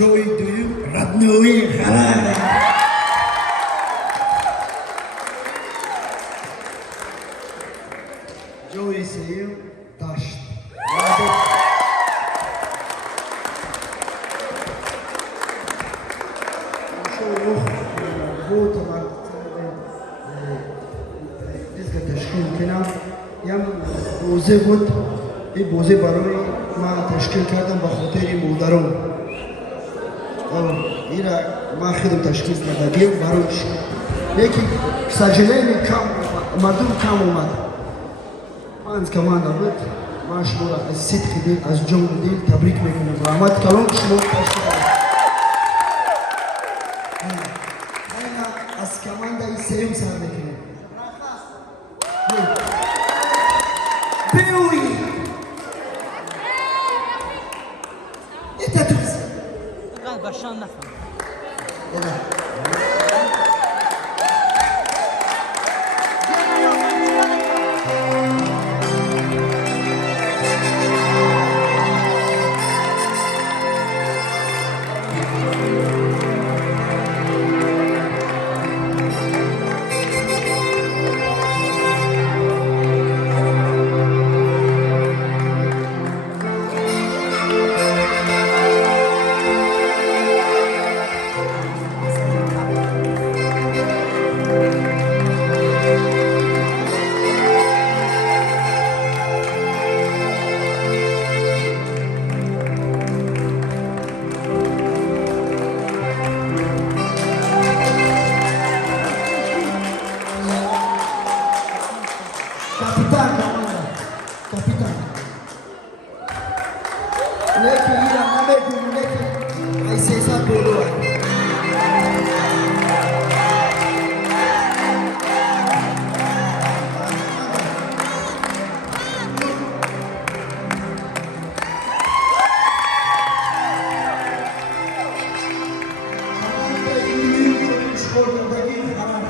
جوی دویم ردنوی خرد جوی سیم داشت بود طبعا دیگه تشکیل کنم یم بوزه بود این بوزه برای ما تشکیل کردم به خاطر مادرم این را ما خودم تشکیل کردیم برایش لیکن سجله کم مردم کم اومد از کمان بود ما شما را از صدق دل از جمع دل تبریک میکنم رحمت کلام شما تشکیل از کمانده سیم سر میکنیم بیوی ایتا برشان نفهم Kapitan kamanda, kapitan. Leki ila nabe kumuleki aisesa boloa. Kamanda ini sportun dagi haram.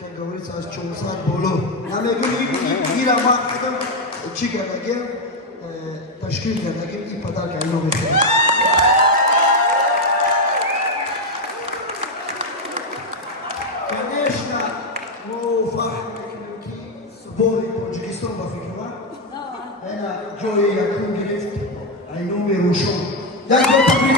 Как говорится, с чумсар боло. Нам и рама адам чика дагем ташкил дагем и подарки айно бешем. Конечно, мы фахмем ки сбори Таджикистан ба фикрма. Эна ҷои якум гирифт айно берушон. Як бор табрик.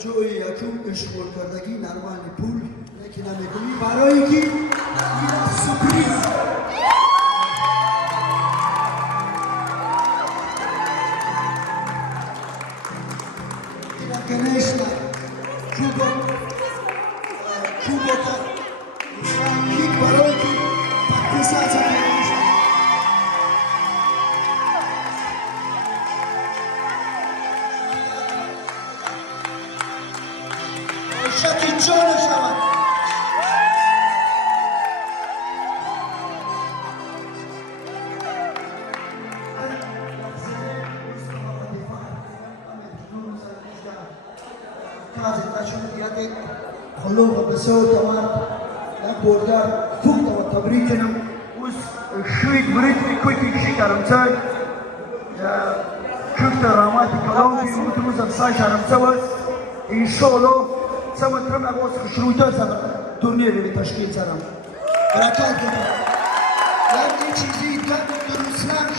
جوی یکم اشغال کردگی نرمال پول لیکن نمیگویی برای کی سپریز конечно кубока кик برای کی подписаться شاکی جان شود خلوه بسوت أمات بوردار فوق وتبريكنا وس شويت بريد في كويتي شكرمتاي شفت راماتي كلامي ومتوزر ساي شرمتوز إن شاء الله سوى ترم أبوس خشروطة سبب تورنير بتشكيل سلام بركات يعني چیزی که در اسلام